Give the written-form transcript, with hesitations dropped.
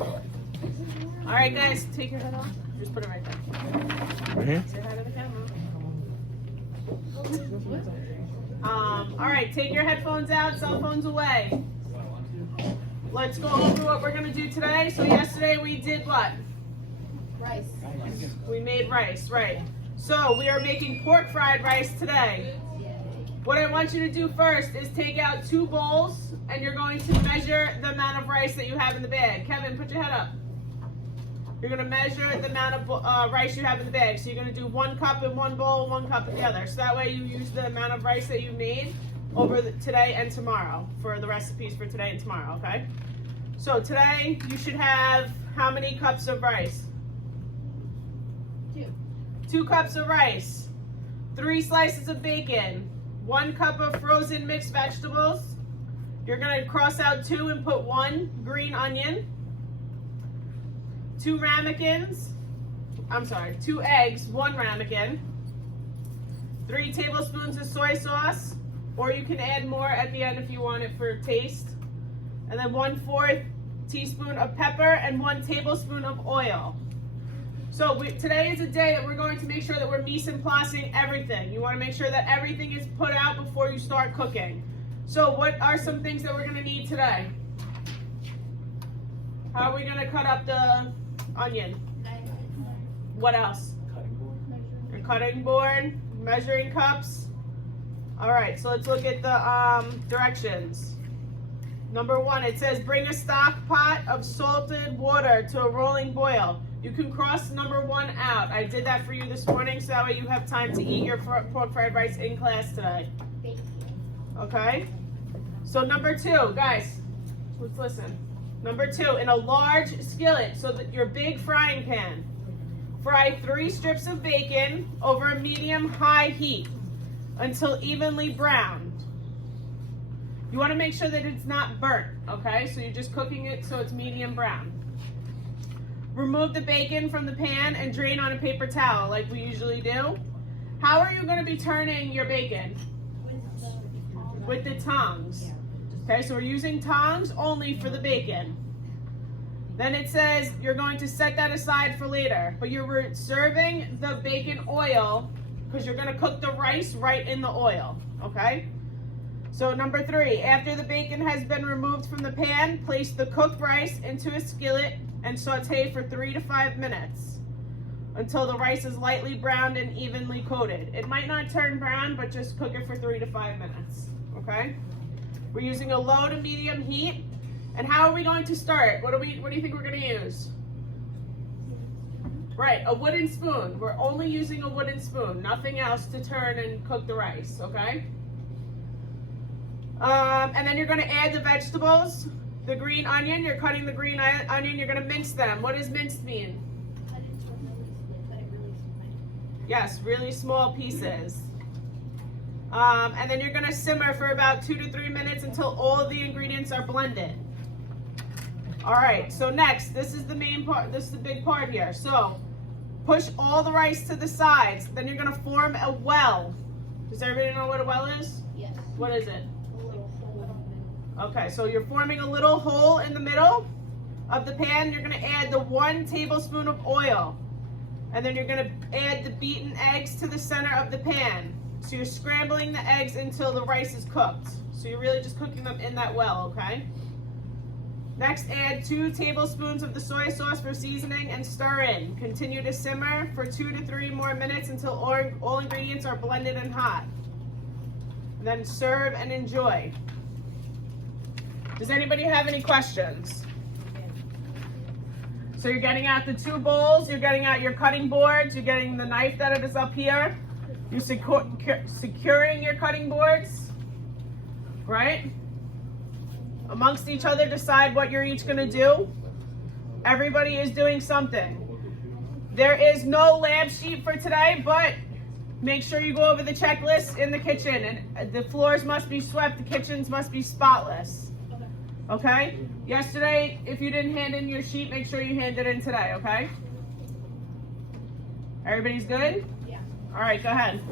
All right, guys, take your head off. Just put it right there. Say hi to the camera. All right, take your headphones out, cell phones away. Let's go over what we're gonna do today. So yesterday we did what? Rice. We made rice, right. So we are making pork fried rice today. What I want you to do first is take out 2 bowls and you're going to measure the amount of rice that you have in the bag. Kevin, put your head up. You're going to measure the amount of rice you have in the bag. So you're going to do 1 cup in one bowl, 1 cup in the other. So that way you use the amount of rice that you made over today and tomorrow for the recipes for today and tomorrow, okay? So today you should have how many cups of rice? 2. 2 cups of rice, 3 slices of bacon, 1 cup of frozen mixed vegetables. You're going to cross out 2 and put 1 green onion, 2 ramekins, 2 eggs, 1 ramekin, 3 tablespoons of soy sauce, or you can add more at the end if you want it for taste, and then 1/4 teaspoon of pepper and 1 tablespoon of oil. So today is a day that we're going to make sure that we're mise en placing everything. You want to make sure that everything is put out before you start cooking. So what are some things that we're going to need today? How are we going to cut up the onion? What else? Your cutting board, measuring cups. All right, so let's look at the directions. Number 1, it says bring a stock pot of salted water to a rolling boil. You can cross number 1 out. I did that for you this morning so that way you have time to eat your pork fried rice in class today. Thank you. Okay? So number 2, guys, let's listen. Number 2, in a large skillet, so that your big frying pan, fry 3 strips of bacon over a medium-high heat until evenly browned. You want to make sure that it's not burnt, okay? So you're just cooking it so it's medium brown. Remove the bacon from the pan and drain on a paper towel like we usually do. How are you going to be turning your bacon? With the tongs. Okay, so we're using tongs only for the bacon. Then it says you're going to set that aside for later, but you're reserving the bacon oil because you're going to cook the rice right in the oil, okay? So number 3, after the bacon has been removed from the pan, place the cooked rice into a skillet and saute for 3 to 5 minutes until the rice is lightly browned and evenly coated. It might not turn brown, but just cook it for 3 to 5 minutes, okay? We're using a low to medium heat. And how are we going to start? What do you think we're going to use? Right, a wooden spoon. We're only using a wooden spoon, nothing else to turn and cook the rice, okay? And then you're going to add the vegetables. The green onion, you're cutting the green onion, you're going to mince them. What does minced mean? Yes, really small pieces. And then you're going to simmer for about 2 to 3 minutes until all of the ingredients are blended. All right, so next, this is the main part, this is the big part here. So push all the rice to the sides. Then you're going to form a well. Does everybody know what a well is? Yes. What is it? A little hole. Okay, so you're forming a little hole in the middle of the pan. You're going to add the 1 tablespoon of oil. And then you're going to add the beaten eggs to the center of the pan. So you're scrambling the eggs until the rice is cooked. So you're really just cooking them in that well, okay? Next, add 2 tablespoons of the soy sauce for seasoning and stir in. Continue to simmer for 2 to 3 more minutes until all ingredients are blended and hot. And then serve and enjoy. Does anybody have any questions? So you're getting out the 2 bowls, you're getting out your cutting boards, you're getting the knife that is up here. You're securing your cutting boards, right? Amongst each other, decide what you're each going to do. Everybody is doing something. There is no lab sheet for today, but make sure you go over the checklist in the kitchen. And the floors must be swept, the kitchens must be spotless. Okay? Yesterday, if you didn't hand in your sheet, make sure you hand it in today, okay? Everybody's good? Yeah. All right, go ahead.